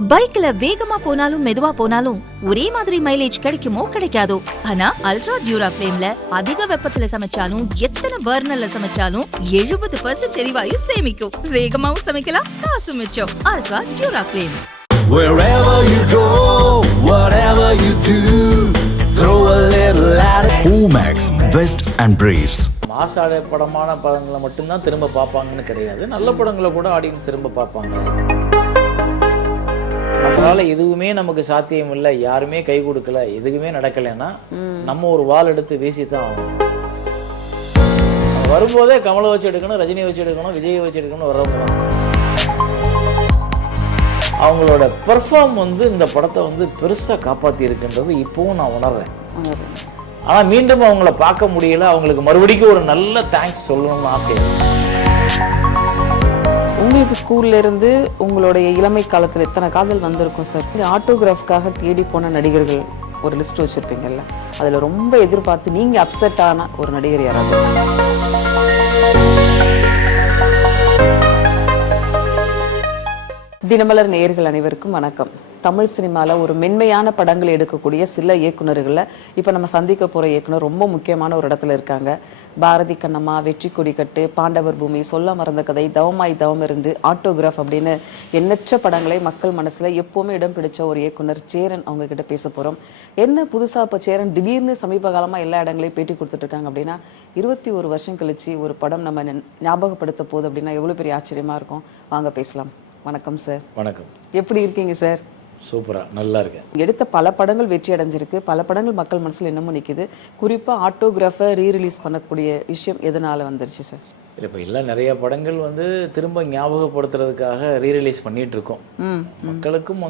பைக்ல வேகமா போனாலும் மெதுவா போனாலும் ஒரே மாதிரி மைலேஜ் கிடைக்குமோ கிடைக்காதோ. ஆனா அல்ட்ரா டியூரா ஃப்ளேம்ல அதிக வெப்பத்துல சமைச்சாலும் எத்தனை பர்னர்ல சமைச்சாலும் 70% எரிவாயு சேமிக்கும். வேகமாவும் சமைக்கலாம், காசு மிச்சம். Ultra டியூரா flame. Wherever you go, whatever you do, throw a little at it. Omax, Vest and Briefs. மாசாட படமான படங்களை மட்டும்தான் திரும்ப பார்ப்பாங்கன்னு கிடையாது. நல்ல படங்களை கூட ஆடியன்ஸ் திரும்ப பார்ப்பாங்க. நம்மளால எதுவுமே நமக்கு சாத்தியம் இல்லை, யாருமே கை கொடுக்கல, எதுவுமே நடக்கலைன்னா நம்ம ஒரு வால் எடுத்து வீசித்தான் ஆகணும். வரும்போதே கமலை வச்சு எடுக்கணும், ரஜினியை வச்சு எடுக்கணும், விஜயை வச்சு எடுக்கணும் வர்றவங்க தான். அவங்களோட பெர்ஃபார்ம் இந்த படத்தை பெருசாக காப்பாற்றி இருக்குன்றது இப்போவும் நான் உணர்றேன். ஆனால் மீண்டும் அவங்கள பார்க்க முடியல. அவங்களுக்கு மறுபடியும் ஒரு நல்ல தேங்க்ஸ் சொல்லணும்னு ஆசை. உங்களுக்கு ஸ்கூல்ல இருந்து உங்களுடைய இளமை காலத்தில் எத்தனை காதல் வந்திருக்கும் சார்? இந்த ஆட்டோகிராஃப்காக தேடி போன நடிகர்கள் ஒரு லிஸ்ட் வச்சிருப்பீங்கல்ல, அதில் ரொம்ப எதிர்பார்த்து நீங்கள் அப்செட் ஆன ஒரு நடிகர் யாராவது? தினமலர் நேயர்கள் அனைவருக்கும் வணக்கம். தமிழ் சினிமாவில் ஒரு மென்மையான படங்கள் எடுக்கக்கூடிய சில இயக்குநர்களில் இப்போ நம்ம சந்திக்க போகிற இயக்குனர் ரொம்ப முக்கியமான ஒரு இடத்துல இருக்காங்க. பாரதி கண்ணம்மா, வெற்றி கொடிக்கட்டு, பாண்டவர் பூமி, சொல்ல மறந்த கதை, தவமாய் தவம் இருந்து, ஆட்டோகிராஃப் அப்படின்னு எண்ணற்ற படங்களை மக்கள் மனசில் எப்போவுமே இடம் பிடிச்ச ஒரு இயக்குனர் சேரன் அவங்க கிட்ட பேச போகிறோம். என்ன புதுசாக இப்போ சேரன் திடீர்னு சமீப காலமாக எல்லா இடங்களையும் பேட்டி கொடுத்துட்ருக்காங்க அப்படின்னா, 21 வருஷம் கழிச்சு ஒரு படம் நம்ம ஞாபகப்படுத்த போகுது அப்படின்னா எவ்வளோ பெரிய ஆச்சரியமாக இருக்கும். வாங்க பேசலாம். வணக்கம் சார். வணக்கம். எப்படி இருக்கீங்க சார்? சூப்பரா, நல்லா இருக்கேன். எடுத்த பல படங்கள் வெற்றி அடைஞ்சிருக்கு, பல படங்கள் மக்கள் மனசுல இன்னமும் நிக்குது. குறிப்பா ஆட்டோகிராஃபை ரீரிலீஸ் பண்ணக்கூடிய விஷயம் எதனால வந்துருச்சு சார்? இப்போ எல்லாம் நிறைய படங்கள் திரும்ப ஞாபகப்படுத்துறதுக்காக ரீரிலீஸ் பண்ணிட்டு இருக்கோம். மக்களுக்கும்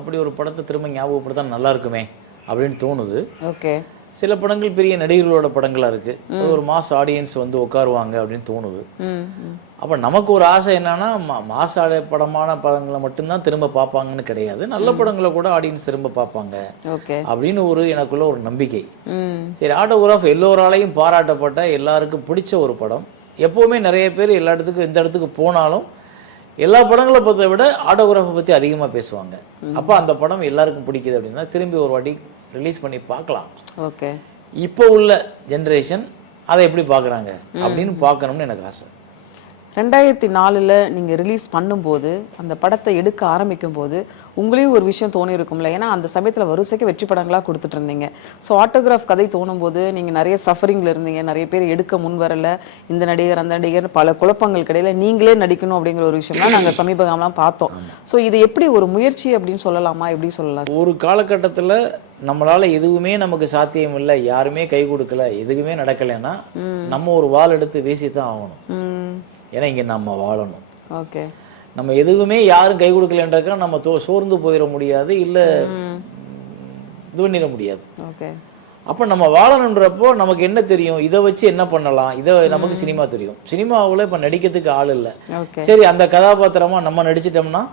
அப்படி ஒரு படத்தை திரும்ப ஞாபகப்படுத்தா நல்லா இருக்குமே அப்படின்னு தோணுது. ஓகே. சில படங்கள் பெரிய நடிகர்களோட படங்களா இருக்கு, ஒரு மாஸ் ஆடியன்ஸ் உட்காருவாங்க அப்படின்னு தோணுது. அப்ப நமக்கு ஒரு ஆசை என்னன்னா, மாஸ் படமான படங்களை மட்டும்தான் திரும்ப பார்ப்பாங்கன்னு கிடையாது, நல்ல படங்களை கூட ஆடியன்ஸ் திரும்ப பார்ப்பாங்க அப்படின்னு எனக்குள்ள ஒரு நம்பிக்கை. சரி, ஆட்டோகிராஃப் எல்லோராலையும் பாராட்டப்பட்ட, எல்லாருக்கும் பிடிச்ச ஒரு படம். எப்பவுமே நிறைய பேர் எல்லா இடத்துக்கும் எந்த இடத்துக்கு போனாலும் எல்லா படங்களை பற்றி விட ஆட்டோகிராஃபை பற்றி அதிகமாக பேசுவாங்க. அப்போ அந்த படம் எல்லாருக்கும் பிடிக்குது அப்படின்னா திரும்பி ஒரு வாட்டி ரிலீஸ் பண்ணி பார்க்கலாம். ஓகே. இப்போ உள்ள ஜென்ரேஷன் அதை எப்படி பார்க்குறாங்க அப்படின்னு பார்க்கணும்னு எனக்கு ஆசை. 2004 நீங்கள் ரிலீஸ் பண்ணும்போது, அந்த படத்தை எடுக்க ஆரம்பிக்கும் போது உங்களையும் ஒரு விஷயம் தோணி இருக்கும்ல, ஏன்னா அந்த சமயத்தில் வரிசைக்கு வெற்றி படங்களாக கொடுத்துட்டு இருந்தீங்க. ஸோ ஆட்டோகிராஃப் கதை தோணும் போது நீங்கள் நிறைய சஃபரிங்கில் இருந்தீங்க, நிறைய பேர் எடுக்க முன் வரல, இந்த நடிகர் அந்த நடிகர் பல குழப்பங்கள் கிடையில, நீங்களே நடிக்கணும் அப்படிங்கிற ஒரு விஷயம்லாம் நாங்கள் சமீப காலம்லாம் பார்த்தோம். ஸோ இது எப்படி ஒரு முயற்சி அப்படின்னு சொல்லலாமா, எப்படி சொல்லலாம்? ஒரு காலகட்டத்தில் நம்மளால எதுவுமே நமக்கு சாத்தியம் இல்லை, யாருமே கை கொடுக்கல, எதுவுமே நடக்கலைன்னா நம்ம ஒரு வால் எடுத்து வீசித்தான் ஆகணும். ஏன்னா இங்கே நம்ம வாழணும். ஓகே. நம்ம எதுவுமே யாரும் கை கொடுக்கலன்றக்க நம்ம சோர்ந்து போயிட முடியாது, இல்லை இது பண்ணிட முடியாது. ஓகே. அப்போ நம்ம வாழணுன்றப்போ நமக்கு என்ன தெரியும், இதை வச்சு என்ன பண்ணலாம், இதை நமக்கு சினிமா தெரியும். சினிமாவில் இப்போ நடிக்கிறதுக்கு ஆள் இல்லை. சரி, அந்த கதாபாத்திரமா நம்ம நடிச்சிட்டோம்னா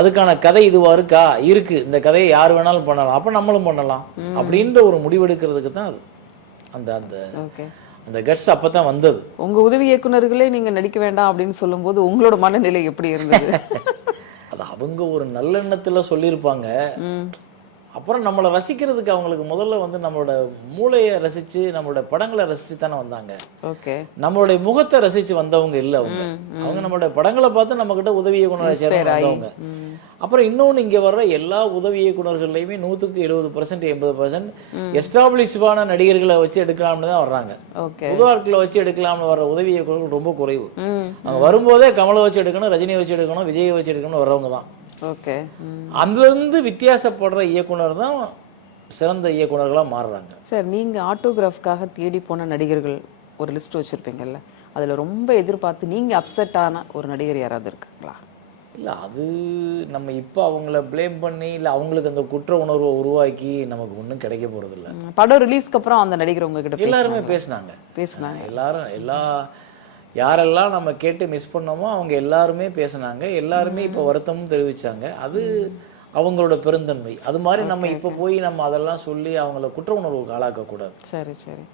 அதுக்கான கதை இதுவா இருக்கா, இருக்கு, இந்த கதையை யார் வேணாலும் பண்ணலாம், அப்போ நம்மளும் பண்ணலாம் அப்படின்ற ஒரு முடிவெடுக்கிறதுக்கு தான் அது அந்த அந்த அந்த கட்ஸ் அப்பதான் வந்தது. உங்க உதவி இயக்குனர்களே நீங்க நடிக்க வேண்டாம் அப்படின்னு சொல்லும்போது உங்களோட மனநிலை எப்படி இருந்தது? அது அவங்க ஒரு நல்லெண்ணத்துல சொல்லியிருப்பாங்க. அப்புறம் நம்மளை ரசிக்கிறதுக்கு அவங்களுக்கு முதல்ல நம்மளோட மூளையை ரசிச்சு, நம்மளோட படங்களை ரசிச்சு தானே வந்தாங்க. ஓகே. நம்மளுடைய முகத்தை ரசிச்சு வந்தவங்க இல்லை அவங்க. அவங்க நம்மளுடைய படங்களை பார்த்து நம்ம கிட்ட உதவி இயக்குனரை சேர்ந்து வந்தவங்க. அப்புறம் இன்னொன்று, இங்கே வர்ற எல்லா உதவி இயக்குநர்கள்லையுமே 100% 70% 80% எஸ்டாப்ளிஷ்டான நடிகர்களை வச்சு எடுக்கலாம்னு தான் வர்றாங்க. புது ஆட்களை வச்சு எடுக்கலாம்னு வர்ற உதவி இயக்குநர்கள் ரொம்ப குறைவு. அவங்க வரும்போதே கமலை வச்சு எடுக்கணும், ரஜினியை வச்சு எடுக்கணும், விஜயை வச்சு எடுக்கணும் வர்றவங்க தான். ஓகே. அதுலேருந்து வித்தியாசப்படுற இயக்குனர் தான் சிறந்த இயக்குநர்களாக மாறுறாங்க. சார், நீங்கள் ஆட்டோகிராஃப்காக தேடி போன நடிகர்கள் ஒரு லிஸ்ட் வச்சுருப்பீங்கல்ல, அதில் ரொம்ப எதிர்பார்த்து நீங்கள் அப்செட் ஆன ஒரு நடிகர் யாராவது இருக்காங்களா? இல்லை, அது நம்ம இப்போ அவங்கள பிளேம் பண்ணி, இல்லை அவங்களுக்கு அந்த குற்ற உணர்வை உருவாக்கி நமக்கு ஒன்றும் கிடைக்க போகிறது இல்லை. படம் ரிலீஸ்க்கு அப்புறம் அந்த நடிகர் உங்ககிட்ட எல்லாருமே பேசினாங்க. எல்லாரும் யாரெல்லாம் நம்ம கேட்டு மிஸ் பண்ணோமோ அவங்க எல்லாருமே பேசினாங்க. எல்லாருமே இப்போ வருத்தமும் தெரிவித்தாங்க. அது அவங்களோட பெருந்தன்மை. அது மாதிரி நம்ம இப்போ போய் நம்ம அதெல்லாம் சொல்லி அவங்கள குற்ற உணர்வுக்கு ஆளாக்கக்கூடாது. சரி சரி.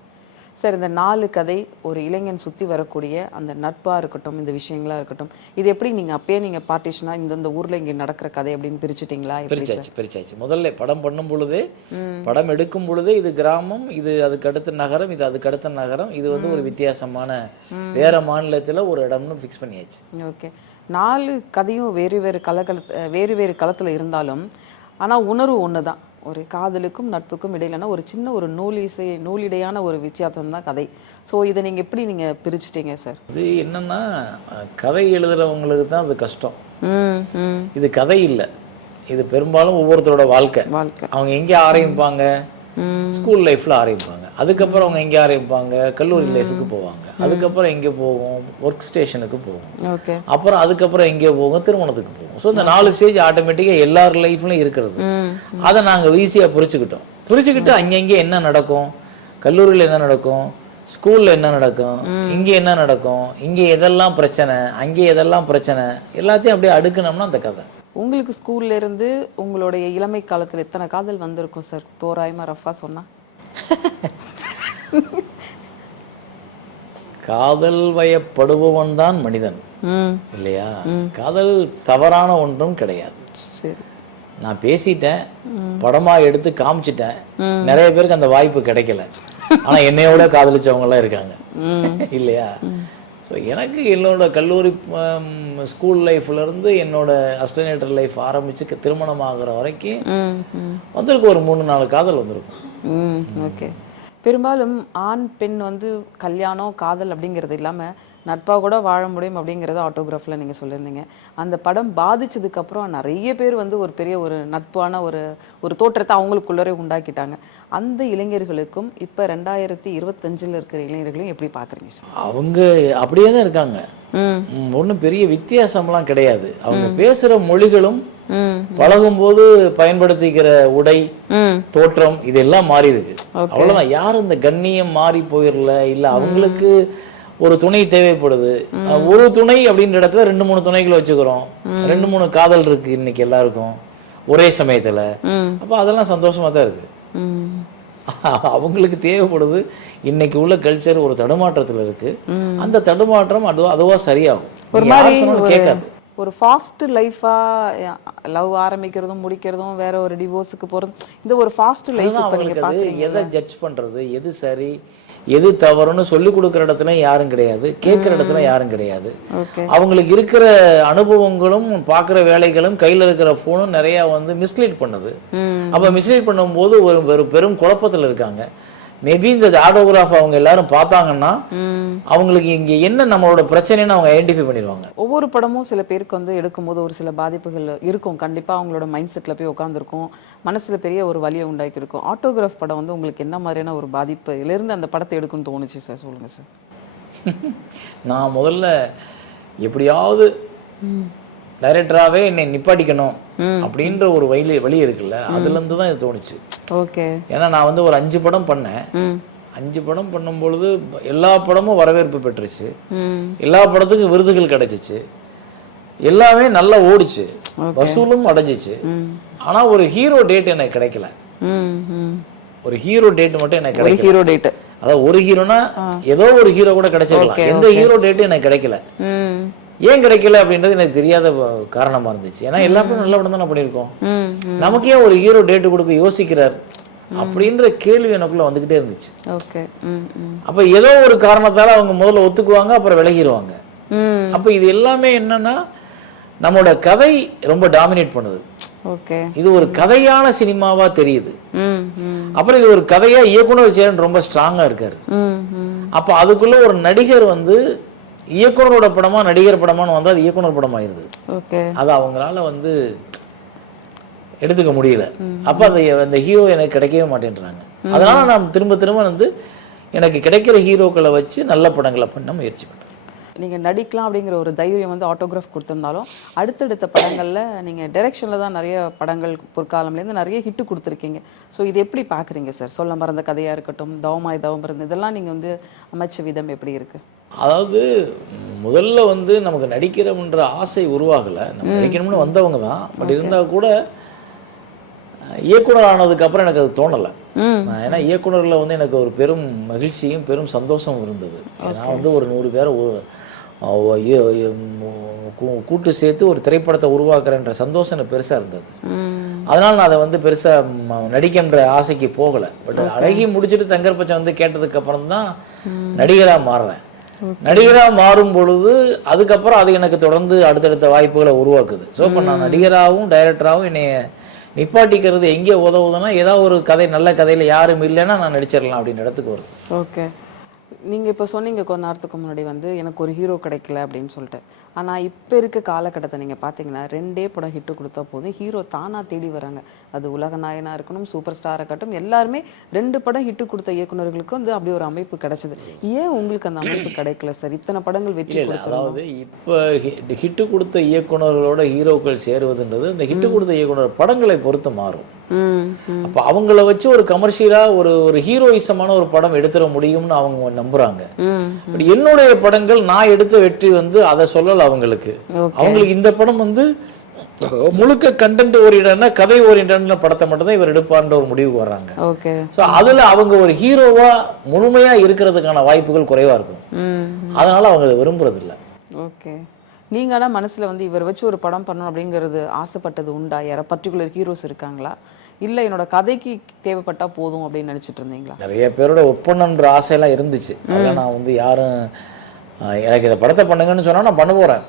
சார் இந்த 4 கதை ஒரு இளைஞன் சுற்றி வரக்கூடிய அந்த நட்பாக இருக்கட்டும், இந்த விஷயங்களாக இருக்கட்டும், இது எப்படி நீங்கள் அப்பயே நீங்கள் பார்ட்டிஷனாக இந்த ஊரில் இங்கே நடக்கிற கதை அப்படின்னு பிரிச்சுட்டிங்களா? பிரிச்சாச்சு. முதல்ல படம் பண்ணும் பொழுதே, படம் எடுக்கும் பொழுதே இது கிராமம், இது அதுக்கு அடுத்த நகரம், இது அதுக்கு அடுத்த நகரம், இது வந்து ஒரு வித்தியாசமான வேற மாநிலத்தில் ஒரு இடம்னு ஃபிக்ஸ் பண்ணியாச்சு. ஓகே. 4 கதையும் வேறு வேறு களத்தில் இருந்தாலும் ஆனால் உணர்வு ஒன்று தான். ஒரு காதலுக்கும் நட்புக்கும் இடையிலனா ஒரு சின்ன ஒரு நூலிடையான ஒரு வித்தியாசம் தான் கதை. ஸோ இதை நீங்கள் எப்படி நீங்கள் பிரிச்சுட்டீங்க சார்? இது என்னன்னா, கதை எழுதுறவங்களுக்கு தான் அது கஷ்டம். இது கதை இல்லை, இது பெரும்பாலும் ஒவ்வொருத்தரோட வாழ்க்கை. அவங்க எங்கே ஆரம்பிப்பாங்க? ஸ்கூல் லைஃப்ல ஆரம்பிப்பாங்க, அதுக்கப்புறம் அவங்க எங்கே ஆரம்பிப்பாங்க? கல்லூரி லைஃபுக்கு போவாங்க, அதுக்கப்புறம் எங்கே போவோம்? ஒர்க் ஸ்டேஷனுக்கு போவோம், அப்புறம் அதுக்கப்புறம் எங்கே போவோம்? திருமணத்துக்கு போவோம். ஸோ இந்த 4 ஸ்டேஜ் ஆட்டோமேட்டிக்காக எல்லார் லைஃப்லையும் இருக்கிறது. அதை நாங்கள் ஈஸியாக புரிச்சுக்கிட்டு அங்கங்கே என்ன நடக்கும், கல்லூரியில் என்ன நடக்கும், ஸ்கூல்ல என்ன நடக்கும், இங்கே என்ன நடக்கும், இங்கே எதெல்லாம் பிரச்சனை, அங்கே எதெல்லாம் பிரச்சனை, எல்லாத்தையும் அப்படியே அடுக்கணும்னா அந்த கதை. உங்களுக்கு ஸ்கூல்ல இருந்து உங்களுடைய இளமை காலத்தில் எத்தனை காதல் வந்திருக்கும் சார்? தோராயமா ரஃபா சொன்னா. காதல் வயப்படுபவன் தான் மனிதன் இல்லையா? காதல் தவறான ஒன்றும் கிடையாது. நான் பேசிட்டேன், படமா எடுத்து காமிச்சிட்டேன், நிறைய பேருக்கு அந்த வாய்ப்பு கிடைக்கல. ஆனா என்னையோட காதலிச்சவங்க எல்லாம் இருக்காங்க இல்லையா? ஸோ எனக்கு என்னோட கல்லூரி ஸ்கூல் லைஃப்ல இருந்து என்னோட அஸ்டனேட்டர் லைஃப் ஆரம்பிச்சு திருமணம் ஆகுற வரைக்கும் வந்திருக்கு ஒரு 3-4 காதல் வந்திருக்கும். ஓகே. பெரும்பாலும் ஆண் பெண் வந்து கல்யாணம் காதல் அப்படிங்கிறது இல்லாமல் நட்பாக கூட வாழ முடியும் அப்படிங்கிறத ஆட்டோகிராஃபில் நீங்கள் சொல்லியிருந்தீங்க. அந்த படம் பாதிச்சதுக்கப்புறம் நிறைய பேர் வந்து ஒரு பெரிய ஒரு நட்பான ஒரு தோற்றத்தை அவங்களுக்குள்ளரே உண்டாக்கிட்டாங்க. அந்த இளைஞர்களுக்கும் இப்போ 2025 இருக்கிற இளைஞர்களையும் எப்படி பார்க்குறீங்க சார்? அவங்க அப்படியே தான் இருக்காங்க, ஒன்றும் பெரிய வித்தியாசம்லாம் கிடையாது. அவங்க பேசுகிற மொழிகளும் பழகும்போது பயன்படுத்திக்கிற உடை தோற்றம் இதெல்லாம் மாறி இருக்கு, அவ்வளவுதான். யாரும் இந்த கண்ணியம் மாறி போயிடல. இல்ல அவங்களுக்கு ஒரு துணை தேவைப்படுது, ஒரு துணை அப்படின்ற இடத்துல 2-3 துணைகள் வச்சுக்கிறோம், 2-3 காதல் இருக்கு இன்னைக்கு எல்லாருக்கும் ஒரே சமயத்துல. அப்ப அதெல்லாம் சந்தோஷமா தான் இருக்கு. அவங்களுக்கு தேவைப்படுது. இன்னைக்கு உள்ள கல்ச்சர் ஒரு தடுமாற்றத்துல இருக்கு, அந்த தடுமாற்றம் அதுவா சரியாகும். ஒரு மாதிரி கேட்காது. ஒரு ஃபாஸ்ட் லைஃபா லவ் ஆரம்பிக்கிறதும் முடிக்கிறதும் வேற ஒரு டிவோர்ஸுக்கு போறதும், இந்த ஒரு ஃபாஸ்ட் லைஃப் எதை ஜட்ஜ் பண்றது, எது சரி எது தவறுன்னு சொல்லி கொடுக்குற இடத்துல யாரும் கிடையாது, கேட்கிற இடத்துல யாரும் கிடையாது. அவங்களுக்கு இருக்கிற அனுபவங்களும் பார்க்குற வேலைகளும் கையில் இருக்கிற போனும் நிறைய வந்து மிஸ்லீட் பண்ணுது. அப்ப மிஸ்லீட் பண்ணும்போது ஒரு பெரும் குழப்பத்தில் இருக்காங்க. மேபி இந்த ஆட்டோகிராஃப் அவங்க எல்லாரும் பார்த்தாங்கன்னா அவங்களுக்கு இங்க என்ன நம்மளோட பிரச்சனைன்னு அவங்க ஐடென்டிஃபை பண்ணிடுவாங்க. ஒவ்வொரு படமும் சில பேருக்கு வந்து எடுக்கும்போது ஒரு சில பாதிப்புகள் இருக்கும், கண்டிப்பா அவங்களோட மைண்ட் செட்ல போய் உட்காந்துருக்கும், மனசுல பெரிய ஒரு வலியை உண்டாக்கி இருக்கும். ஆட்டோகிராஃப் படம் வந்து உங்களுக்கு என்ன மாதிரியான ஒரு பாதிப்புல இருந்து அந்த படத்தை எடுக்குன்னு தோணுச்சு சார்? சொல்லுங்க சார். நான் முதல்ல எப்படியாவது டைரக்டராகவே என்னை நிப்பாட்டிக்கணும் அப்படின்ற ஒரு வழி இருக்குல்ல, அதுல இருந்து தான் இது தோணுச்சு. ஓகே. ஏன்னா நான் வந்து ஒரு 5 படம் பண்ணேன். 5 படம் பண்ணும் பொழுது எல்லா படமும் வரவேற்பு பெற்றுச்சு, எல்லா படத்துக்கும் விருதுகள் கிடைச்சிச்சு, எல்லாமே நல்லா ஓடிச்சு, வசூலும் அடைஞ்சிச்சு. ஆனா ஒரு ஹீரோ டேட் எனக்கு கிடைக்கல. ஒரு ஹீரோ டேட் மட்டும் எனக்கு கிடைக்கல. ஹீரோ டேட், அதாவது ஒரு ஹீரோனா ஏதோ ஒரு ஹீரோ கூட கிடைச்சிருக்கலாம், எந்த ஹீரோ டேட்டும் எனக்கு கிடைக்கல. ஏன் கிடைக்கல அப்படின்றது எனக்கு தெரியாத காரணமா இருந்துச்சு. ஏன்னா எல்லாருமே நல்ல படம் தான் பண்ணியிருக்கோம், நமக்கு ஏன் ஒரு ஹீரோ டேட்டு கொடுக்க யோசிக்கிறார் அப்படின்ற கேள்வி எனக்குள்ள வந்துகிட்டே இருந்துச்சு. அப்ப ஏதோ ஒரு காரணத்தால அவங்க முதல்ல ஒத்துக்குவாங்க, அப்புறம் விலகிடுவாங்க. அப்ப இது எல்லாமே என்னன்னா நம்மளோட கதை ரொம்ப டாமினேட் பண்ணுது. இது ஒரு கதையான சினிமாவா தெரியுது. அப்புறம் இது ஒரு கதையா இயக்குனர் சேரன் ரொம்ப ஸ்ட்ராங்கா இருக்காரு. அப்ப அதுக்குள்ள ஒரு நடிகர் வந்து இயக்குனரோட படமா நடிகர் படமான்னு வந்தா அது இயக்குனர் படம் ஆயிருது. அது அவங்களால வந்து எடுத்துக்க முடியல. அப்ப அந்த ஹீரோ எனக்கு கிடைக்கவே மாட்டேன்றாங்க. அதனால நான் திரும்ப திரும்ப வந்து எனக்கு கிடைக்கிற ஹீரோக்களை வச்சு நல்ல படங்களை பண்ண முயற்சி பண்றேன். நீங்க நடிக்கலாம் அப்படிங்கிற ஒரு தைரியம் வந்து ஆட்டோகிராஃப் கொடுத்திருந்தாலும் அடுத்தடுத்த படங்கள்ல நீங்க டைரக்ஷன்ல தான் நிறைய படங்கள் பொற்காலம்லேருந்து நிறைய ஹிட்டு கொடுத்துருக்கீங்க. ஸோ இது எப்படி பாக்குறீங்க சார்? சொல்ல மறந்த கதையா இருக்கட்டும், தவமாய் தவம் இருந்து, இதெல்லாம் நீங்க வந்து அமைச்ச விதம் எப்படி இருக்கு? அதாவது முதல்ல வந்து நமக்கு நடிக்கிறோம்ன்ற ஆசை உருவாகலை, நம்ம நடிக்கணும்னு வந்தவங்க தான். பட் இருந்தால் கூட இயக்குனர் ஆனதுக்கு அப்புறம் எனக்கு அது தோணலை. ஏன்னா இயக்குனர்ல வந்து எனக்கு ஒரு பெரும் மகிழ்ச்சியும் பெரும் சந்தோஷமும் இருந்தது. நான் வந்து ஒரு 100 பேரை கூட்டு சேர்த்து ஒரு திரைப்படத்தை உருவாக்குறேன்ற சந்தோஷம் எனக்கு பெருசா இருந்தது. அதனால நான் அதை வந்து பெருசா நடிக்கின்ற ஆசைக்கு போகல. பட் அழகி முடிச்சுட்டு தங்கர்பச்சன் வந்து கேட்டதுக்கு அப்புறம் தான் நடிகரா மாறுறேன். நடிகரா மாறும் பொழுது அதுக்கப்புறம் அது எனக்கு தொடர்ந்து அடுத்தடுத்த வாய்ப்புகளை உருவாக்குது. ஸோ இப்போ நான் நடிகராகவும் டைரக்டராகவும் என்னைய நிப்பாட்டிக்கிறது எங்கே உதவுதுன்னா, ஏதாவது ஒரு கதை, நல்ல கதையில யாரும் இல்லைன்னா நான் நடிச்சிடலாம் அப்படின்னு இடத்துக்கு வருது. ஓகே. நீங்கள் இப்போ சொன்னீங்க கொஞ்ச நேரத்துக்கு முன்னாடி வந்து எனக்கு ஒரு ஹீரோ கிடைக்கல அப்படின்னு சொல்லிட்டு. ஆனால் இப்போ இருக்க காலகட்டத்தை நீங்கள் பார்த்தீங்கன்னா 2 படம் ஹிட்டு கொடுத்தா போதும், ஹீரோ தானாக தேடி வராங்க. அது உலக நாயனாக இருக்கணும், சூப்பர் ஸ்டாராக இருக்கட்டும், எல்லாருமே 2 படம் ஹிட்டு கொடுத்த இயக்குநர்களுக்கு வந்து அப்படி ஒரு அமைப்பு கிடைச்சது. ஏன் உங்களுக்கு அந்த அமைப்பு கிடைக்கல சார்? இத்தனை படங்கள் வெற்றி அதாவது இப்போ ஹிட்டு கொடுத்த இயக்குநர்களோட ஹீரோக்கள் சேருவதுன்றது இந்த ஹிட்டு கொடுத்த இயக்குனர் படங்களை பொறுத்து மாறும். அப்ப அவங்கள வச்சு ஒரு கமர்ஷியலா ஒரு ஹீரோயிசமான ஒரு படம் எடுத்துட முடியும்னு அவங்க நம்புறாங்க. என்னுடைய படங்கள் நான் எடுத்த வெற்றி வந்து அதை சொல்லல அவங்களுக்கு. இந்த படம் வந்து முழுக்க கண்டென்ட் ஓரியன்டா, கதை ஓரியன்டா படத்தை மட்டும் தான் இவர் எடுப்பார்ன்ற ஒரு முடிவுக்கு வர்றாங்க. சோ அதுல அவங்க ஒரு ஹீரோவா முழுமையா இருக்கிறதுக்கான வாய்ப்புகள் குறைவா இருக்கும். அதனால அவங்க விரும்புறது இல்ல. ஓகே. நீங்க ஆனா மனசுல வந்து இவர் வச்சு ஒரு படம் பண்ணணும் அப்படிங்கிறது ஆசைப்பட்டது உண்டா? யார பர்டிகுலர் ஹீரோஸ் இருக்காங்களா, இல்ல என்னோட கதைக்கு தேவைப்பட்டா போதும் அப்படின்னு நினைச்சிட்டு இருந்தீங்களா? நிறைய பேரோட ஒப்பனன்ற ஆசையெல்லாம் இருந்துச்சு. அதெல்லாம் நான் வந்து யாரும் எனக்கு இந்த படத்தை பண்ணுங்கன்னு சொன்னா நான் பண்ண போறேன்,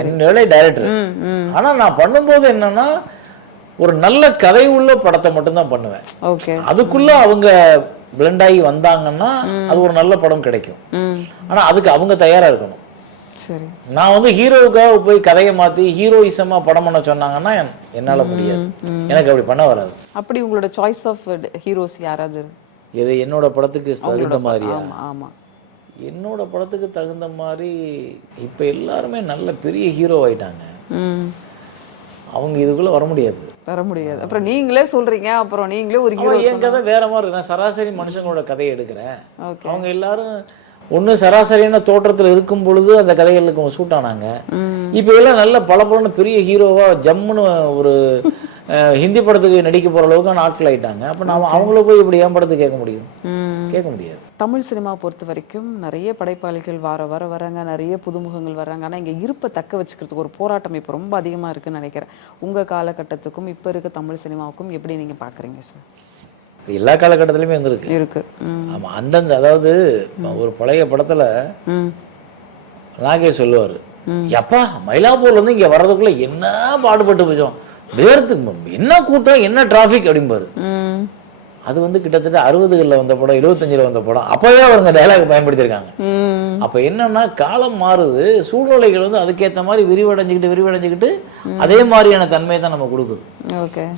என்னோட டைரக்டர். ஆனா நான் பண்ணும்போது என்னன்னா ஒரு நல்ல கதை உள்ள படத்தை மட்டும்தான் பண்ணுவேன். அதுக்குள்ள அவங்க பிளண்ட் ஆகி வந்தாங்கன்னா அது ஒரு நல்ல படம் கிடைக்கும். ஆனா அதுக்கு அவங்க தயாரா இருக்கணும். நான் வந்து ஹீரோவுக்காக போய் கதையை மாத்தி ஹீரோயிசமா படம் பண்ண சொன்னாங்கன்னா என்னால முடியாது. எனக்கு அப்படி பண்ண வராது. அப்படி உங்களோட சாய்ஸ் ஆஃப் ஹீரோஸ் யாராவது? இது என்னோட படத்துக்கு தகுந்த மாதிரியா? ஆமா, என்னோட படத்துக்கு தகுந்த மாதிரி இப்ப எல்லாருமே நல்ல பெரிய ஹீரோ ஆயிட்டாங்க. அவங்க இதுக்குள்ள வர முடியாது. அப்புறம் நீங்களே சொல்றீங்க, அப்புறம் நீங்களே ஒரு ஹீரோ. என் கதை வேற மாதிரி இருக்கு. நான் சராசரி மனுஷங்களோட கதையை எடுக்கிறேன். அவங்க எல்லாரும் ஒண்ணு சராசரியான தோற்றத்துல இருக்கும் பொழுது அந்த கதைகளுக்கு சூட் ஆனாங்க. இப்ப எல்லாம் நல்ல பலபலன்னு பெரிய ஹீரோவா ஜம்முன்னு ஒரு ஹிந்தி படத்துக்கு நடிக்க போற அளவுக்கு ஆட்கள் ஆயிட்டாங்க. அப்ப நாம அவங்கள போய் இப்படி ஏன் படத்துக்கு கேட்க முடியும்? கேட்க முடியாது. தமிழ் சினிமா பொறுத்த வரைக்கும் நிறைய படைப்பாளிகள் வராங்க, நிறைய புதுமுகங்கள் வர்றாங்க. ஆனா இங்க இருப்பை தக்க வச்சுக்கிறதுக்கு ஒரு போராட்டம் இப்ப ரொம்ப அதிகமா இருக்குன்னு நினைக்கிறேன். உங்க காலகட்டத்துக்கும் இப்ப இருக்க தமிழ் சினிமாவுக்கும் எப்படி நீங்க பாக்குறீங்க சார்? எல்லா காலகட்டத்திலுமே இருக்கு. ஆமா, அந்தந்த அதாவது ஒரு பழைய படத்துல நாகே சொல்லுவாரு, எப்பா மயிலாப்பூர்ல இருந்து இங்க வர்றதுக்குள்ள என்ன பாடுபட்டு போச்சோம், நேரத்துக்கு என்ன கூட்டம், என்ன டிராபிக் அப்படிம்பாரு. அது வந்து கிட்டத்தட்ட 60களில் வந்த படம், 75ல வந்த படம். அப்பவே அவங்க டைலாக் பயன்படுத்திருக்காங்க. அப்ப என்னன்னா காலம் மாறுது, சூழ்நிலைகள் வந்து அதுக்கேற்ற மாதிரி விரிவடைஞ்சுக்கிட்டு அதே மாதிரியான தன்மையை தான் நம்ம கொடுக்குது.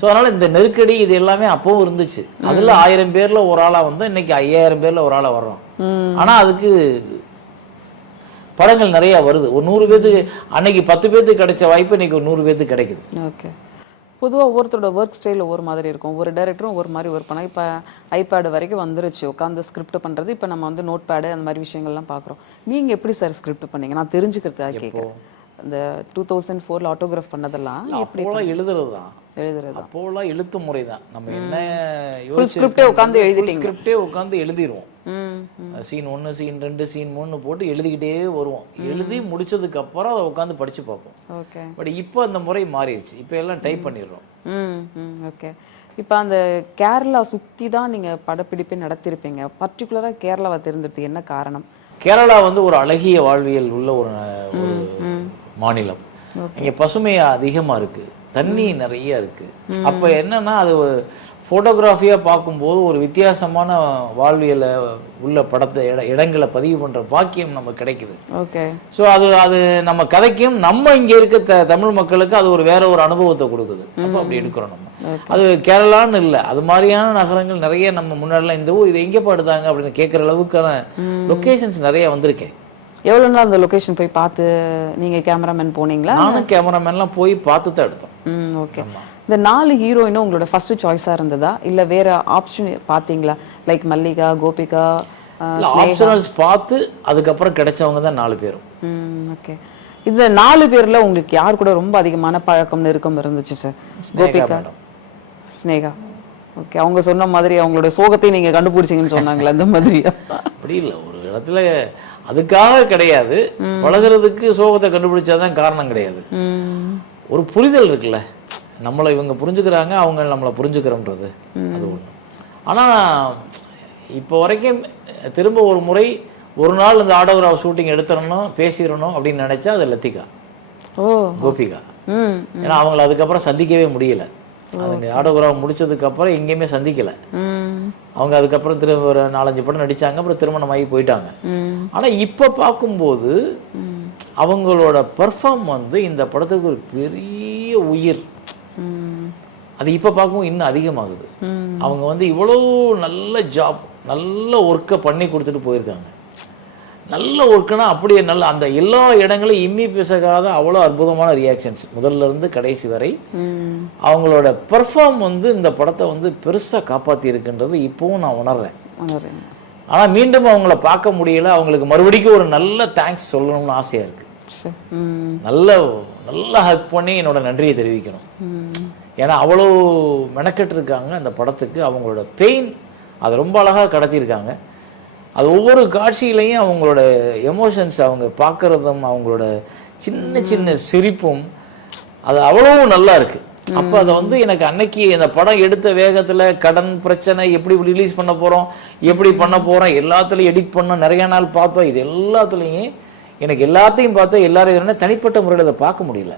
சோ அதனால இந்த நெருக்கடி இது எல்லாமே அப்பவும் இருந்துச்சு. அதுல 1000 பேர்ல ஒரு ஆளா வந்து இன்னைக்கு 5000 பேர்ல ஒரு ஆளா வர்றோம். ஆனா அதுக்கு படங்கள் நிறைய வருது. ஒரு 100 பேத்துக்கு அன்னைக்கு 10 பேத்துக்கு கிடைச்ச வாய்ப்பு இன்னைக்கு ஒரு 100 பேத்துக்கு கிடைக்குது. பொதுவாக ஒவ்வொருத்தரோட ஒர்க் ஸ்டைல் ஒவ்வொரு மாதிரி இருக்கும். ஒரு டைரக்டரும் ஒவ்வொரு மாதிரி ஒர்க் பண்ணால் இப்போ ஐபேடு வரைக்கும் வந்துருச்சு உட்காந்து ஸ்கிரிப்ட் பண்ணுறது. இப்போ நம்ம வந்து நோட் பேடு அந்த மாதிரி விஷயங்கள்லாம் பார்க்குறோம். நீங்கள் எப்படி சார் ஸ்கிரிப்ட் பண்ணீங்க? நான் தெரிஞ்சுக்கிறதுக்காக கேட்குறேன். இந்த 2004 ஆட்டோகிராஃப் பண்ணதெல்லாம் எப்படி எழுதுறது தான் அப்போலாம் எழுத்து முறை தான். நம்ம என்ன ஸ்கிரிப்டே உட்காந்து எழுதிடுவோம். சீன் 1, சீன் 2, சீன் 3 போட்டு எழுதிக்கிட்டே வருவோம். எழுதி முடிச்சதுக்கு அப்புறம் அதை உட்காந்து படிச்சு பார்ப்போம். பட் இப்போ அந்த முறை மாறிடுச்சு. இப்போ எல்லாம் டைப் பண்ணிடுறோம். ஓகே. இப்போ அந்த கேரளா சுற்றி தான் நீங்கள் படப்பிடிப்பை நடத்திருப்பீங்க. பர்டிகுலராக கேரளாவை தேர்ந்தெடுத்து என்ன காரணம்? கேரளா வந்து ஒரு அழகிய வாழ்வியல் உள்ள ஒரு மாநிலம். இங்க பசுமை அதிகமா இருக்கு, தண்ணி நிறைய இருக்கு. அப்ப என்னன்னா அது போட்டோகிராஃபியா பார்க்கும்போது ஒரு வித்தியாசமான வாழ்வியலை உள்ள படத்தை இடங்களை பதிவு பண்ற பாக்கியம் நமக்கு கிடைக்குது. ஸோ அது நம்ம கதைக்கும் நம்ம இங்க இருக்க தமிழ் மக்களுக்கு அது ஒரு வேற ஒரு அனுபவத்தை கொடுக்குது. அப்ப அப்படி எடுக்கிறோம் நம்ம. அது கேரளான்னு இல்லை, அது மாதிரியான நகரங்கள் நிறைய நம்ம முன்னாடிலாம் இந்த இதை எங்க பாடுதாங்க அப்படின்னு கேட்கற அளவுக்கான லொகேஷன்ஸ் நிறைய வந்திருக்கேன். எவ்வளவு நாள் அந்த லொகேஷன் போய் பார்த்து நீங்க கேமராமேன் போனீங்களா? நானும் கேமராமேன்லாம் போய் பார்த்து தான் எடுத்தோம். ஓகே. இந்த 4 ஹீரோயினும் உங்களோட ஃபர்ஸ்ட் சாய்ஸா இருந்ததா இல்ல வேற ஆப்ஷன் பாத்தீங்களா? லைக் மல்லிகா, கோபிகா, ஆப்ஷனல்ஸ் பார்த்து அதுக்கப்புறம் கிடைச்சவங்க தான் 4 பேரும். ஓகே. இந்த 4 பேர்ல உங்களுக்கு யார் கூட ரொம்ப அதிகமான பழக்கம் நெருக்கம் இருந்துச்சு சார்? கோபிகா, ஸ்னேகா. ஓகே, அவங்க சொன்ன மாதிரி அவங்களோட சோகத்தை நீங்க கண்டுபிடிச்சீங்கன்னு சொன்னாங்களே, அந்த மாதிரியா? அப்படி இல்லை, ஒரு இடத்துல அதுக்காக கிடையாது, பழகுறதுக்கு சோகத்தை கண்டுபிடிச்சாதான் காரணம் கிடையாது. ஒரு புரிதல் இருக்குல்ல, நம்மளை இவங்க புரிஞ்சுக்கிறாங்க, அவங்க நம்மளை புரிஞ்சுக்கிறோன்றது அது ஒண்ணு. ஆனா இப்போ வரைக்கும் திரும்ப ஒரு முறை ஒரு நாள் இந்த ஆட்டோகிராஃப் ஷூட்டிங் எடுத்துடணும் பேசிடணும் அப்படின்னு நினைச்சா அது லத்திகா, கோபிகா. ஏன்னா அவங்கள அதுக்கப்புறம் சந்திக்கவே முடியல. அதுங்க ஆட்டோகிராஃப் முடிச்சதுக்கு அப்புறம் எங்கேயுமே சந்திக்கல. அவங்க அதுக்கப்புறம் திரும்ப ஒரு 4-5 படம் நடிச்சாங்க, அப்புறம் திருமணம் ஆகி போயிட்டாங்க. ஆனா இப்ப பார்க்கும்போது அவங்களோட பெர்ஃபார்ம் வந்து இந்த படத்துக்கு ஒரு பெரிய உயிர். அது இப்ப பார்க்கும்போது இன்னும் அதிகமாகுது. அவங்க வந்து இவ்வளவு நல்ல ஜாப், நல்ல ஒர்க்கை பண்ணி கொடுத்துட்டு போயிருக்காங்க. நல்ல ஒர்க்குனா அப்படியே நல்ல அந்த எல்லா இடங்களும் இம்மி பிசகாத அவ்வளோ அற்புதமான ரியாக்ஷன்ஸ் முதல்ல இருந்து கடைசி வரை. அவங்களோட பெர்ஃபார்ம் வந்து இந்த படத்தை வந்து பெருசா காப்பாத்தி இருக்குன்றது இப்பவும் நான் உணர்றேன். ஆனா மீண்டும் அவங்கள பார்க்க முடியல. அவங்களுக்கு மறுபடியும் ஒரு நல்ல தேங்க்ஸ் சொல்லணும்னு ஆசையா இருக்கு. நல்ல நல்ல ஹக் பண்ணி என்னோட நன்றியை தெரிவிக்கணும். ஏன்னா அவ்வளோ மெனக்கெட்டு இருக்காங்க அந்த படத்துக்கு. அவங்களோட பெயின் அதை ரொம்ப அழகா கடத்தியிருக்காங்க. அது ஒவ்வொரு காட்சியிலையும் அவங்களோட எமோஷன்ஸ் அவங்க பார்க்கறதும் அவங்களோட சின்ன சின்ன சிரிப்பும் அது அவ்வளவு நல்லா இருக்கு. அப்போ அதை வந்து எனக்கு அன்னைக்கு இந்த படம் எடுத்த வேகத்துல கடன் பிரச்சனை, எப்படி ரிலீஸ் பண்ண போறோம், எப்படி பண்ண போறோம், எல்லாத்துலயும் எடிட் பண்ணோம், நிறைய நாள் பார்த்தோம். இது எல்லாத்துலயும் எனக்கு எல்லாத்தையும் பார்த்தா எல்லாரும் தனிப்பட்ட முறையில் அதை பார்க்க முடியல.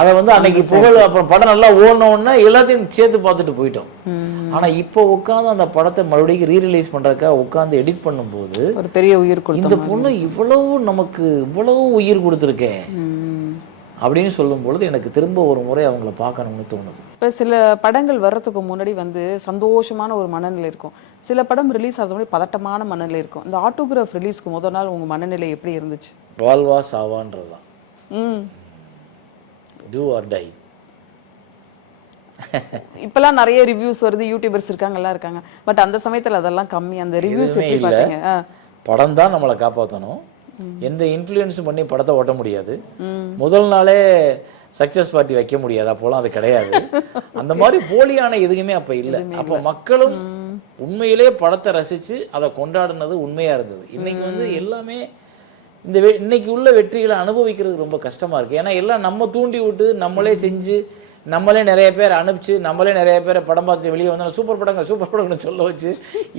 அதை வந்து அன்னைக்கு புகழ் அப்புறம் படம் நல்லா ஓடணும்னா எல்லாத்தையும் சேர்த்து பார்த்துட்டு போயிட்டோம். ஆனா இப்போ உட்காந்து அந்த படத்தை மறுபடியும் ரீரிலீஸ் பண்றதுக்காக உட்காந்து எடிட் பண்ணும்போது ஒரு பெரிய உயிர் கொடுத்த இந்த பொண்ணு இவ்வளவு நமக்கு இவ்வளவு உயிர் கொடுத்துருக்கேன் அப்படின்னு சொல்லும் பொழுது எனக்கு திரும்ப ஒரு முறை அவங்கள பார்க்கணும்னு தோணுது. இப்போ சில படங்கள் வர்றதுக்கு முன்னாடி வந்து சந்தோஷமான ஒரு மனநிலை இருக்கும், சில படம் ரிலீஸ் ஆகிறது முன்னாடி பதட்டமான மனநிலை இருக்கும். இந்த ஆட்டோகிராஃப் ரிலீஸ்க்கு முதல் நாள் உங்க மனநிலை எப்படி இருந்துச்சு? வாழ்வா சாவான்றதுதான், do or die. இப்பெல்லாம் நிறைய ரிவ்யூஸ் வருது, யூடியூபர்ஸ் இருக்காங்க, எல்லாம் இருக்காங்க. பட் அந்த சமயத்துல அதெல்லாம் கம்மி. அந்த ரிவ்யூஸ் எப்படி பாத்தீங்க? படம் தான் நம்மளை காப்பாற்றணும். எந்த இன்ஃப்ளூயன்ஸும் பண்ணி படத்தை ஓட்ட முடியாது. முதல் நாளே சக்சஸ் பார்ட்டி வைக்க முடியாது, அப்போலாம் அது கிடையாது. அந்த மாதிரி போலியான எதுவுமே அப்ப இல்லை. அப்போ மக்களும் உண்மையிலே படத்தை ரசிச்சு அதை கொண்டாடுனது உண்மையா இருந்தது. இன்னைக்கு வந்து எல்லாமே இந்த இன்னைக்கு உள்ள வெற்றிகளை அனுபவிக்கிறது ரொம்ப கஷ்டமா இருக்கு. ஏன்னா எல்லாம் நம்ம தூண்டி விட்டு நம்மளே செஞ்சு நம்மளே நிறைய பேர் அனுப்பிச்சு நம்மளே நிறைய பேரை படம் பார்த்துட்டு வெளியே வந்தாலும் சூப்பர் படங்கன்னு சொல்ல வச்சு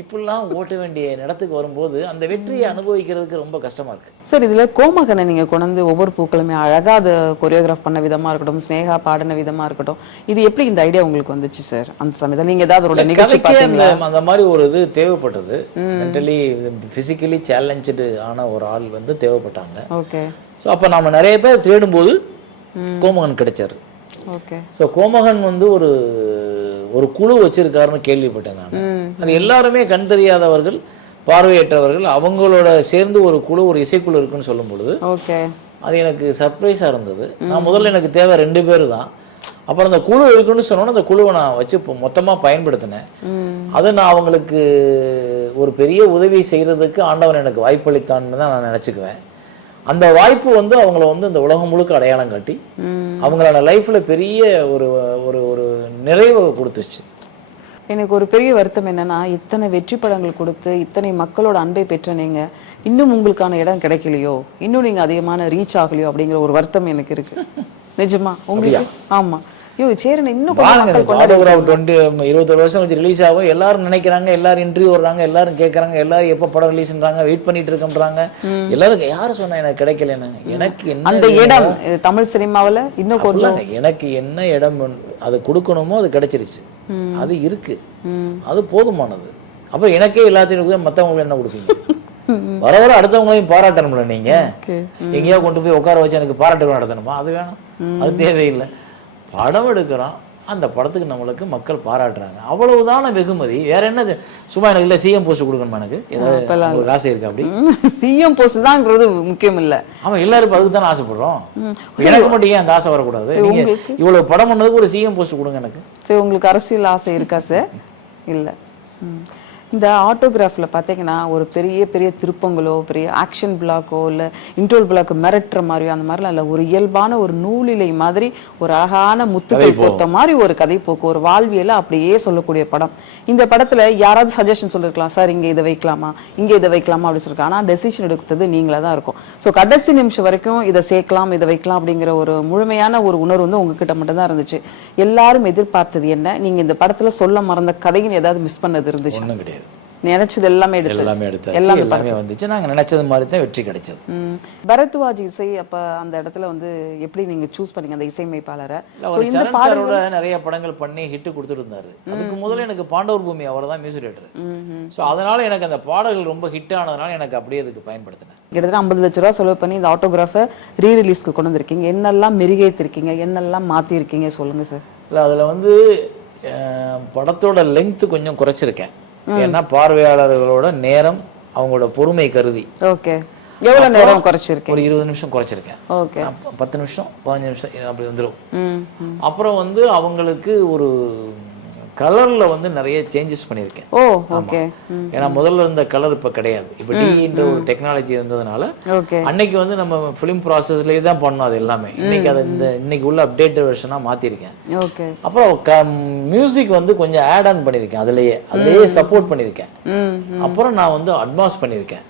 இப்படிலாம் ஓட்ட வேண்டிய இடத்துக்கு வரும்போது அந்த வெற்றியை அனுபவிக்கிறதுக்கு ரொம்ப கஷ்டமா இருக்கு. சார், இதுல கோமகனை நீங்க கொண்டு ஒவ்வொரு பூக்களுமே அழகா அதை கொரியோகிராஃப் பண்ண விதமா இருக்கட்டும், ஸ்னேகா பாடின விதமா இருக்கட்டும், இது எப்படி இந்த ஐடியா உங்களுக்கு வந்துச்சு சார்? அந்த சமயத்தில் நீங்க ஏதாவது ஒரு நிகழ்ச்சி பார்த்தீங்களா? அந்த மாதிரி ஒரு இது தேவைப்பட்டது. மென்டலி பிசிக்கலி சேலஞ்சு ஆன ஒரு ஆள் வந்து தேவைப்பட்டாங்க. ஓகே. ஸோ அப்போ நம்ம நிறைய பேர் தேடும்போது கோமகன் கிடைச்சாரு. ஓகே. ஸோ கோமகன் வந்து ஒரு குழு வச்சிருக்காருன்னு கேள்விப்பட்டேன் நான். அது எல்லாருமே கண் தெரியாதவர்கள், பார்வையற்றவர்கள், அவங்களோட சேர்ந்து ஒரு குழு, ஒரு இசைக்குழு இருக்குன்னு சொல்லும் பொழுது அது எனக்கு சர்ப்ரைஸா இருந்தது. நான் முதல்ல எனக்கு தேவை 2 பேர் தான். அப்புறம் அந்த குழு இருக்குன்னு சொன்னோன்னா அந்த குழுவை நான் வச்சு மொத்தமா பயன்படுத்தினேன். அதை நான் அவங்களுக்கு ஒரு பெரிய உதவி செய்யறதுக்கு ஆண்டவன் எனக்கு வாய்ப்பளித்தான்னு தான் நான் நினைச்சுக்குவேன். அந்த வாய்ப்பு வந்து அவங்கள வந்து இந்த உலகம் முழுக்க அடையாளம் காட்டி அவங்களோட லைஃப்ல பெரிய ஒரு ஒரு ஒரு நிறைவை கொடுத்துச்சு. எனக்கு ஒரு பெரிய வருத்தம் என்னன்னா, இத்தனை வெற்றி படங்கள் கொடுத்து இத்தனை மக்களோட அன்பை பெற்ற நீங்க இன்னும் உங்களுக்கான இடம் கிடைக்கலையோ, இன்னும் நீங்க அதிகமான ரீச் ஆகலையோ அப்படிங்கிற ஒரு வருத்தம் எனக்கு இருக்கு. நிஜமா உங்களுக்கு? ஆமா. இன்னும் 21 வருஷம் வச்சு ரிலீஸ் ஆகும். எல்லாரும் நினைக்கிறாங்க, எல்லாரும் இன்டர்வியூ வர்றாங்க, எல்லாரும் கேட்கறாங்க, எல்லாரும் எப்ப படம் ரிலீஸ்ன்றாங்க, வெயிட் பண்ணிட்டு இருக்கோம்ன்றாங்க. எல்லாரும் யாரு சொன்னா எனக்கு கிடைக்கலன்னு? எனக்கு என்ன அந்த இடம் தமிழ் சினிமாவில் இன்னும் கொஞ்சம் எனக்கு என்ன இடம் அது கொடுக்கணுமோ அது கிடைச்சிருச்சு, அது இருக்கு, அது போதுமானது. அப்ப எனக்கே எல்லாத்தையும் மத்தவங்களுக்கு என்ன கொடுப்பீங்க? வர வர அடுத்தவங்களையும் பாராட்டணும்ல. நீங்க எங்கேயோ கொண்டு போய் உட்கார வச்சு எனக்கு பாராட்டு நடத்தணுமா? அது வேணாம், அது தேவையில்லை. படம் எடுக்கிறோம், அந்த படத்துக்கு நம்மளுக்கு மக்கள் பாராட்டுறாங்க, அவ்வளவுதான வெகுமதி. வேற என்னது? சும்மா எனக்கு இல்ல சிஎம் போஸ்ட் கொடுக்கணுமா? எனக்கு ஏதாவது ஆசை இருக்கு? அப்படி சிஎம் போஸ்ட் தான்ங்கிறது முக்கியம் இல்ல. ஆமா, எல்லாரும் அதுக்கு தானே ஆசைப்படுறோம். எனக்கு மட்டும் ஏன் அந்த ஆசை வரக்கூடாது? நீங்க இவ்வளவு படம் பண்ணதுக்கு ஒரு சிஎம் போஸ்ட் கொடுங்க எனக்கு. சரி, உங்களுக்கு அரசியல் ஆசை இருக்கா சார்? இல்ல. இந்த ஆட்டோகிராஃபில் பார்த்தீங்கன்னா ஒரு பெரிய பெரிய திருப்பங்களோ பெரிய ஆக்ஷன் பிளாக்கோ இல்லை இன்ட்ரோல் பிளாக் மிரட்டுற மாதிரியோ அந்த மாதிரிலாம் இல்லை, ஒரு இயல்பான ஒரு நூலிலை மாதிரி ஒரு அழகான முத்துக்கள் போட்ட மாதிரி ஒரு கதை போக்கு, ஒரு வாழ்வியலை அப்படியே சொல்லக்கூடிய படம். இந்த படத்துல யாராவது சஜஷன் சொல்லிருக்கலாம், சார் இங்க இதை வைக்கலாமா இங்க இதை வைக்கலாமா அப்படின்னு சொல்லிருக்காங்க. ஆனால் டெசிஷன் எடுத்தது நீங்களா தான் இருக்கும். ஸோ கடைசி நிமிஷம் வரைக்கும் இதை சேர்க்கலாம் இதை வைக்கலாம் அப்படிங்கிற ஒரு முழுமையான ஒரு உணர்வு வந்து உங்ககிட்ட மட்டும் தான் இருந்துச்சு. எல்லாரும் எதிர்பார்த்தது என்ன, நீங்க இந்த படத்துல சொல்ல மறந்த கதைன்னு ஏதாவது மிஸ் பண்ணது இருந்துச்சு? ஒன்றும் கிடையாது, நினைச்சது எல்லாமே எல்லாமே வந்துச்சு. நாங்க நினைச்சது மாதிரி தான் வெற்றி கிடைச்சது. பரத்வாஜ் இசை அப்ப அந்த இடத்துல வந்து எப்படி நீங்க சூஸ் பண்ணீங்க அந்த இசையமைப்பாளரை? சரண் சாரோட நிறைய படங்கள் பண்ணி ஹிட் கொடுத்துட்டு இருந்தாரு. அதுக்கு முதல்ல எனக்கு பாண்டவர் பூமி அவர் தான் மியூசிக் டைரக்டர். ஸோ அதனால எனக்கு அந்த பாடல்கள் ரொம்ப ஹிட் ஆனதுனால எனக்கு அப்படியே அதுக்கு பயன்படுத்தினேன். கிட்டத்தட்ட 50 லட்ச ரூபா செலவு பண்ணி இந்த ஆட்டோகிராஃபை ரீ ரிலீஸ்க்கு கொண்டு வந்திருக்கீங்க. என்னெல்லாம் மெருகேற்றிருக்கீங்க, என்னெல்லாம் மாத்திருக்கீங்க சொல்லுங்க சார். இல்லை அதுல வந்து படத்தோட லெங்க் கொஞ்சம் குறைச்சிருக்கேன். ஏன்னா பார்வையாளர்களோட நேரம் அவங்களோட பொறுமை கருதி. ஓகே, எவ்வளவு நேரம் குறைச்சிருக்கேன்? ஒரு 20 நிமிஷம் குறைச்சிருக்கேன். ஓகே, 10 நிமிஷம் 15 நிமிஷம் அப்படி வந்துடும். அப்புறம் வந்து அவங்களுக்கு ஒரு கலர்ல வந்து நிறைய சேஞ்சஸ் பண்ணியிருக்கேன். ஓ ஓகே. ஏன்னா முதல்ல இருந்த கலர் இப்ப கிடையாது. இப்ப டின்ற ஒரு டெக்னாலஜி இருந்ததுனால அன்னைக்கு வந்து நம்ம பிலிம் ப்ராசஸ்லயே தான் பண்ணோம் அது எல்லாமே. இன்னைக்கு அதை இன்னைக்கு உள்ள அப்டேட்டட் வெர்ஷனா மாத்திருக்கேன். ஓகே. அப்புறம் மியூசிக் வந்து கொஞ்சம் ஆட் ஆன் பண்ணிருக்கேன், அதுலயே சப்போர்ட் பண்ணிருக்கேன். அப்புறம் நான் வந்து அட்வான்ஸ் பண்ணிருக்கேன்.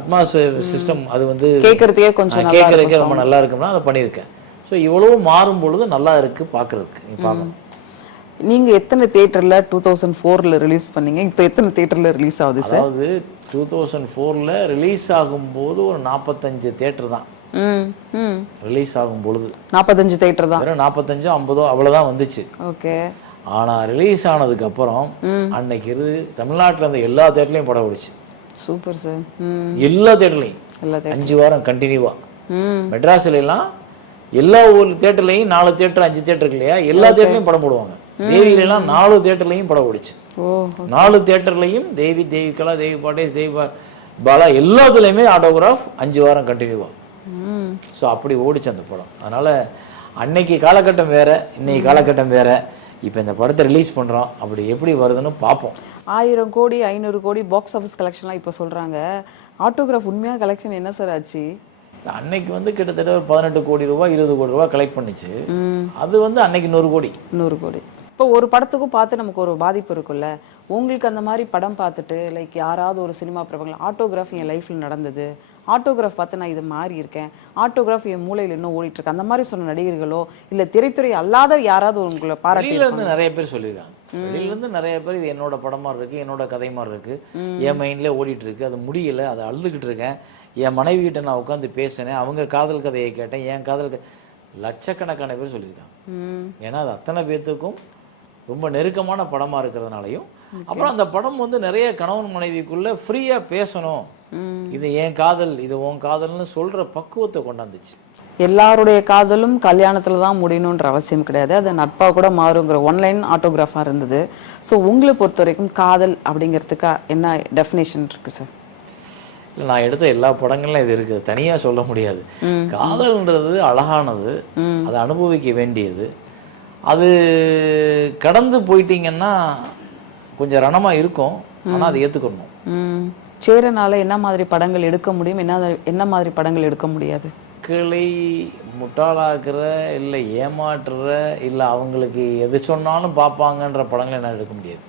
அட்மாஸ் சிஸ்டம் அது வந்து கேட்கறதுக்கே கொஞ்சம் கேட்கறதுக்கே ரொம்ப நல்லா இருக்கும்னா அதை பண்ணியிருக்கேன். ஸோ இவ்வளவு மாறும் பொழுது நல்லா இருக்கு பாக்குறதுக்கு. நீ பார்க்கணும். நீங்க எத்தனை தியேட்டர்ல 2004ல ரிலீஸ் பண்ணீங்க, இப்போ எத்தனை தியேட்டர்ல ரிலீஸ் ஆகுது சார்? அதாவது 2004ல ரிலீஸ் ஆகும்போது ஒரு 45 தியேட்டர் தான் ரிலீஸ் ஆகும் பொழுது. 45 தியேட்டர் தான், வெறும் 45 50 அவ்வளவுதான் வந்துச்சு. ஓகே. ஆனா ரிலீஸ் ஆனதுக்கு அப்புறம் அன்னைக்கு தமிழ்நாட்டுல இருந்த எல்லா தியேட்டர்லயும் படம் ஓடிச்சு. Super sir. எல்லா தியேட்டர்லயும் 5 வாரம் கண்டினியூவா. மெட்ராஸ்ல எல்லாம் எல்லா ஊர் தியேட்டர்லயும் 4 தியேட்டர் 5 தியேட்டர் இல்லையா, எல்லா தியேட்டர்லயும் படம் போடுவாங்க. தேவியில எல்லாம் 4 தியேட்டர்லயும் படம் ஓடிச்சு. 4 தியேட்டர்லயும் தேவி, தேவிகலா, தேவி பாட்டேஷ், தேவி பாலா எல்லாத்துலயுமே ஆட்டோகிராஃப் 5 வாரம் கண்டினியூவா. ஸோ அப்படி ஓடிச்சு அந்த படம். அதனால அன்னைக்கு காலகட்டம் வேற, இன்னைக்கு காலகட்டம் வேற. இப்போ இந்த படத்தை ரிலீஸ் பண்றோம், அப்படி எப்படி வருதுன்னு பார்ப்போம். 1000 கோடி 500 கோடி பாக்ஸ் ஆஃபீஸ் கலெக்ஷன்லாம் இப்போ சொல்றாங்க. ஆட்டோகிராஃப் உண்மையா கலெக்ஷன் என்ன சார் ஆச்சு? அன்னைக்கு வந்து கிட்டத்தட்ட ஒரு 18 கோடி ரூபாய் 20 கோடி ரூபாய் கலெக்ட் பண்ணிச்சு. அது வந்து அன்னைக்கு 100 கோடி. இப்போ ஒரு படத்துக்கும் பார்த்து நமக்கு ஒரு பாதிப்பு இருக்குல்ல. உங்களுக்கு அந்த மாதிரி படம் பார்த்துட்டு லைக் யாராவது ஒரு சினிமா பிரபலம் ஆட்டோகிராஃப் என் லைஃப்ல நடந்தது, ஆட்டோகிராஃப் பார்த்து நான் இது மாறி இருக்கேன், ஆட்டோகிராஃப் என் மூளையில் இன்னும் ஓடிட்டு இருக்கு, அந்த மாதிரி சொன்ன நடிகர்களோ இல்ல திரைத்துறை அல்லாத யாராவது உங்களை பாராட்டில இருந்து நிறைய பேர் சொல்லியிருக்காங்க. வெளியில இருந்து நிறைய பேர் இது என்னோட படம் மாதிரி இருக்கு, என்னோட கதை மாதிரி இருக்கு, என் மைண்ட்ல ஓடிட்டு இருக்கு, அது முடியல, அதை அழுதுகிட்டு இருக்கேன், என் மனைவி கிட்ட நான் உட்காந்து பேசினேன், அவங்க காதல் கதையை கேட்டேன், என் காதல் லட்சக்கணக்கான பேர் சொல்லியிருக்காங்க. ஏன்னா அது அத்தனை பேர்த்துக்கும் ரொம்ப நெருக்கமான படமா இருக்கிறதுனாலையும், அப்புறம் அந்த படம் வந்து நிறைய கணவன் மனைவிக்குள்ள ஃப்ரீயா பேசணும், இது என் காதல் இது உன் காதல்னு சொல்ற பக்குவத்தை கொண்டாந்துச்சு. எல்லாருடைய காதலும் கல்யாணத்துல தான் முடியணுன்ற அவசியம் கிடையாது, அது நட்பா கூட மாறுங்கிற ஒன்லைன் ஆட்டோகிராஃபா இருந்தது. ஸோ உங்களை பொறுத்த வரைக்கும் காதல் அப்படிங்கிறதுக்கு என்ன டெஃபினேஷன் இருக்கு சார்? இல்லை, நான் எடுத்த எல்லா படங்கள்லாம் இது இருக்குது, தனியா சொல்ல முடியாது. காதல்ன்றது அழகானது, அதை அனுபவிக்க வேண்டியது. அது கடந்து போயிட்டீங்கன்னா கொஞ்சம் ரணமா இருக்கும், ஆனா அதை ஏத்துக்கணும். சேரனால என்ன மாதிரி படங்கள் எடுக்க முடியும், என்ன மாதிரி படங்கள் எடுக்க முடியாது? மக்களை முட்டாளாக்குற இல்லை ஏமாற்றுற இல்லை அவங்களுக்கு எது சொன்னாலும் பார்ப்பாங்கன்ற படங்களை என்ன எடுக்க முடியாது.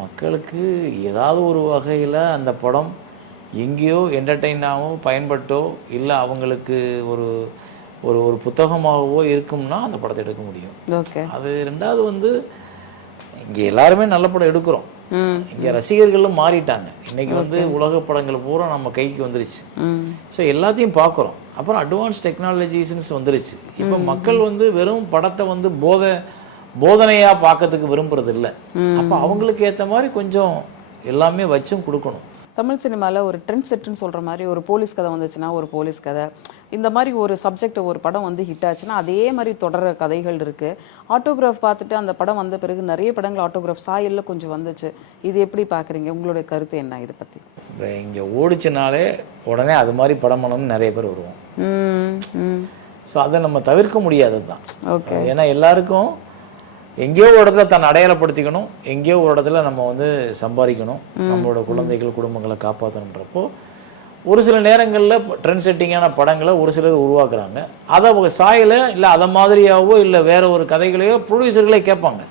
மக்களுக்கு ஏதாவது ஒரு வகையில அந்த படம் எங்கேயோ என்டர்டெயினாகவோ பயன்பட்டோ இல்லை அவங்களுக்கு ஒரு ஒரு ஒரு புத்தகமாகவோ இருக்கும்னா அந்த படத்தை எடுக்க முடியும். அது ரெண்டாவது வந்து இங்க எல்லாருமே நல்ல படம் எடுக்கிறோம், இங்க ரசிகர்களும் மாறிட்டாங்க. இன்னைக்கு வந்து உலக படங்கள் பூரா நம்ம கைக்கு வந்துருச்சு. ஸோ எல்லாத்தையும் பார்க்குறோம். அப்புறம் அட்வான்ஸ் டெக்னாலஜிஸ் வந்துருச்சு. இப்போ மக்கள் வந்து வெறும் படத்தை வந்து போதனையா பார்க்கறதுக்கு விரும்புறது இல்லை. அப்போ அவங்களுக்கு ஏற்ற மாதிரி கொஞ்சம் எல்லாமே வச்சும் கொடுக்கணும். தமிழ் சினிமாவில் ஒரு ட்ரெண்ட் செட்டுன்னு சொல்கிற மாதிரி ஒரு போலீஸ் கதை வந்துச்சுன்னா ஒரு போலீஸ் கதை, இந்த மாதிரி ஒரு சப்ஜெக்ட் ஒரு படம் வந்து ஹிட் ஆச்சுன்னா அதே மாதிரி தொடர கதைகள் இருக்குது. ஆட்டோகிராஃப் பார்த்துட்டு அந்த படம் வந்த பிறகு நிறைய படங்கள் ஆட்டோகிராஃப் சாயல்ல கொஞ்சம் வந்துச்சு. இது எப்படி பார்க்குறீங்க, உங்களுடைய கருத்து என்ன இதை பற்றி? இங்கே ஓடிச்சுனாலே உடனே அது மாதிரி படம் பண்ணணும்னு நிறைய பேர் வருவோம். ஸோ அதை நம்ம தவிர்க்க முடியாதது தான். ஏன்னா எல்லாருக்கும் எங்கேயோ ஒரு இடத்துல தன்னை அடையாளப்படுத்திக்கணும், எங்கேயோ ஒரு இடத்துல நம்ம வந்து சம்பாதிக்கணும், நம்மளோட குழந்தைகள் குடும்பங்களை காப்பாற்றணுன்றப்போ ஒரு சில நேரங்களில் ட்ரெண்ட் செட்டிங்கான படங்களை ஒரு சிலர் உருவாக்குறாங்க. அதை அவங்க சாயல இல்லை அதை மாதிரியாவோ இல்லை வேற ஒரு கதைகளையோ ப்ரொடியூசர்களே கேட்பாங்க.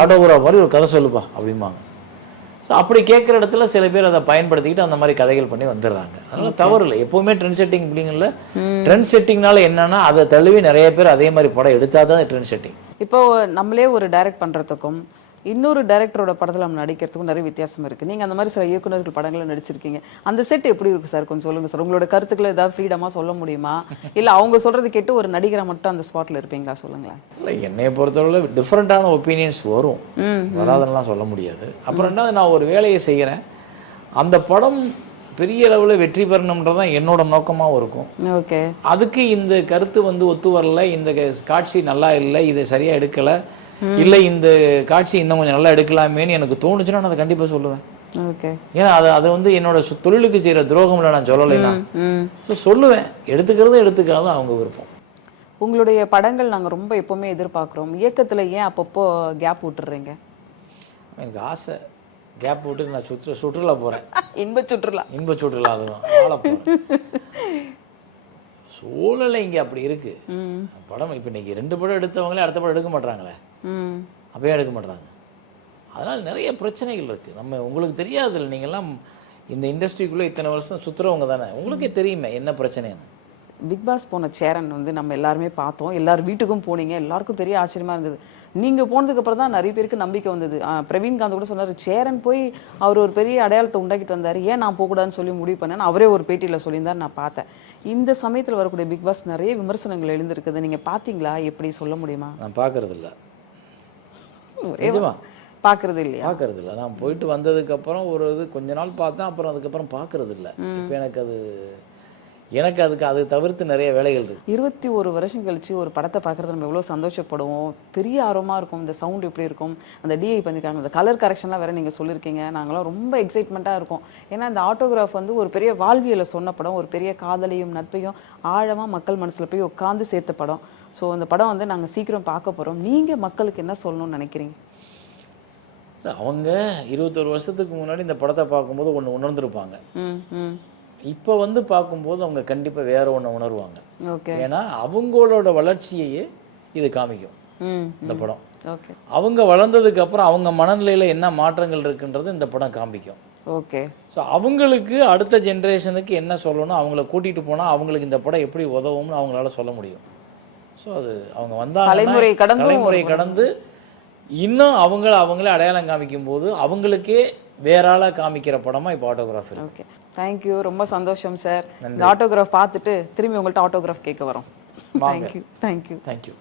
ஆட்டோகிராஃப் மாதிரி ஒரு கதை சொல்லுப்பா அப்படிம்பாங்க. ஸோ அப்படி கேட்குற இடத்துல சில பேர் அதை பயன்படுத்திக்கிட்டு அந்த மாதிரி கதைகள் பண்ணி வந்துடுறாங்க. அதனால தவறு இல்லை. எப்பவுமே ட்ரெண்ட் செட்டிங் அப்படிங்கல ட்ரெண்ட் செட்டிங்னால என்னன்னா அதை தழுவி நிறைய பேர் அதே மாதிரி படம் எடுத்தாதான் ட்ரெண்ட் செட்டிங். இப்போ நம்மளே ஒரு டைரக்ட் பண்றதுக்கும் இன்னொரு டைரக்டரோட படத்துல நம்ம நடிக்கிறதுக்கும் நிறைய வித்தியாசம் இருக்கு. நீங்க அந்த மாதிரி சில இயக்குநர்கள் படங்களை நடிச்சிருக்கீங்க. அந்த செட் எப்படி இருக்கு சார்? கொஞ்சம் சொல்லுங்க சார். உங்களோட கருத்துக்களை ஏதாவது ஃப்ரீடமா சொல்ல முடியுமா? இல்ல அவங்க சொல்றது கேட்டு ஒரு நடிகரை மட்டும் அந்த ஸ்பாட்ல இருப்பீங்களா? சொல்லுங்களேன். இல்லை, என்னைய பொறுத்தவரை டிஃப்ரெண்டான ஒப்பீனியன்ஸ் வரும், வராதுன்னெலாம் சொல்ல முடியாது. அப்புறம் என்ன, நான் ஒரு வேலையை செய்கிறேன், அந்த படம் பெரிய அளவில் வெற்றி பெறணுன்றதான் என்னோட நோக்கமாகவும் இருக்கும். ஓகே. அதுக்கு இந்த கருத்து வந்து ஒத்து வரல, இந்த காட்சி நல்லா இல்லை, இதை சரியா எடுக்கல, இல்லை இந்த காட்சி இன்னும் கொஞ்சம் நல்லா எடுக்கலாமேன்னு எனக்கு தோணுச்சுன்னா நான் அதை கண்டிப்பா சொல்லுவேன். ஓகே. ஏன்னா அது வந்து என்னோட தொழிலுக்கு செய்யற துரோகம்ல நான் சொல்லலைன்னா சொல்லுவேன். எடுத்துக்காத அவங்க விருப்பம். உங்களுடைய படங்கள் நாங்க ரொம்ப எப்பவுமே எதிர்பார்க்கிறோம். இயக்கத்துல ஏன் அப்பப்போ கேப் விட்டுறீங்க? எனக்கு ஆசை, கேப் விட்டு நான் சுற்றுலா போறேன். இன்ப சுற்றுலா அதுதான் ஆள போறேன். சூழலை இங்க அப்படி இருக்கு. படம் இப்ப இன்னைக்கு 2 படம் எடுத்தவங்களே அடுத்த படம் எடுக்க மாட்டாங்களே, அப்பயே எடுக்க மாட்டாங்க. அதனால நிறைய பிரச்சனைகள் இருக்கு. நம்ம உங்களுக்கு தெரியாது இல்லை, நீங்கெல்லாம் இந்த இண்டஸ்ட்ரிக்குள்ள இத்தனை வருஷம் சுத்துறவங்க தானே, உங்களுக்கே தெரியுமே என்ன பிரச்சனைன்னு. பிக் பாஸ் போன சேரன் வந்து நம்ம எல்லாருமே பார்த்தோம். எல்லாரும் வீட்டுக்கும் போனீங்க, எல்லாருக்கும் பெரிய ஆச்சரியமா இருந்தது. நீங்க போனதுக்கு அப்புறம் தான் நிறைய பேருக்கு நம்பிக்கை வந்தது. பிரவீன்காந்த் கூட சொன்னாரு, சேரன் போய் அவர் ஒரு பெரிய அடையாளத்தை உண்டாக்கிட்டு வந்தாரு, ஏன் நான் போகக்கூடாதுன்னு சொல்லி முடிவு பண்ணேன்னு அவரே ஒரு பேட்டியில சொல்லியிருந்தாரு. நான் பார்த்தேன். இந்த சமயத்தில் வரக்கூடிய பிக் பாஸ் நிறைய விமர்சனங்கள் எழுந்திருக்குது. நீங்க பாத்தீங்களா? எப்படி சொல்ல முடியுமா? நான் பாக்குறது இல்லை, நிஜமா பாக்குறது இல்லையா? பாக்குறது இல்லை. நான் போயிட்டு வந்ததுக்கு அப்புறம் ஒரு இது கொஞ்ச நாள் பார்த்தேன், அப்புறம் அதுக்கப்புறம் பாக்குறது இல்லை. இப்போ எனக்கு அதுக்கு அது தவிர்த்து நிறைய வேலைகள் இருக்கு. 21 வருஷம் கழிச்சு ஒரு படத்தை பார்க்கறது நம்ம எவ்வளவு சந்தோஷப்படுவோம், பெரிய ஆர்வமா இருக்கும். இந்த சவுண்ட் எப்படி இருக்கும், அந்த டிஐ பண்ணிருக்காங்க, அந்த கலர் கரெக்ஷன்லாம் வேற நீங்க சொல்லியிருக்கீங்க. நாங்களாம் ரொம்ப எக்ஸைட்மெண்ட்டா இருக்கும். ஏன்னா இந்த ஆட்டோகிராஃப் வந்து ஒரு பெரிய வாழ்வியலை சொன்ன படம், ஒரு பெரிய காதலையும் நட்பையும் ஆழமா மக்கள் மனசுல போய் உட்கார்ந்து சேர்த்த படம். ஸோ அந்த படம் வந்து நாங்க சீக்கிரம் பார்க்க போறோம். நீங்க மக்களுக்கு என்ன சொல்லணும்னு நினைக்கிறீங்க? அவங்க 21 வருஷத்துக்கு முன்னாடி இந்த படத்தை பார்க்கும்போது ஒன்று உணர்ந்திருப்பாங்க. இப்போ வந்து பார்க்கும்போது அவங்க கண்டிப்பாக வேற ஒன்று உணர்வாங்க. ஏன்னா அவங்களோட வளர்ச்சியையே இது காமிக்கும் இந்த படம். அவங்க வளர்ந்ததுக்கு அப்புறம் அவங்க மனநிலையில என்ன மாற்றங்கள் இருக்குன்றது இந்த படம் காமிக்கும். ஓகே. ஸோ அவங்களுக்கு அடுத்த ஜென்ரேஷனுக்கு என்ன சொல்லணும், அவங்கள கூட்டிட்டு போனால் அவங்களுக்கு இந்த படம் எப்படி உதவும்னு அவங்களால சொல்ல முடியும். ஸோ அது அவங்க வந்தாங்க தலைமுறை கடந்து இன்னும் அவங்களே அடையாளம் காமிக்கும் போது அவங்களுக்கே வேற ஆளா காமிக்கிற படமா இப்போ ஆட்டோகிராஃப் இருக்கு. Okay, thank you. ரொம்ப சந்தோஷம் சார். இந்த ஆட்டோகிராஃப் பார்த்துட்டு திரும்பி உங்கள்கிட்ட ஆட்டோகிராஃப் கேட்க வரோம். தேங்க்யூ.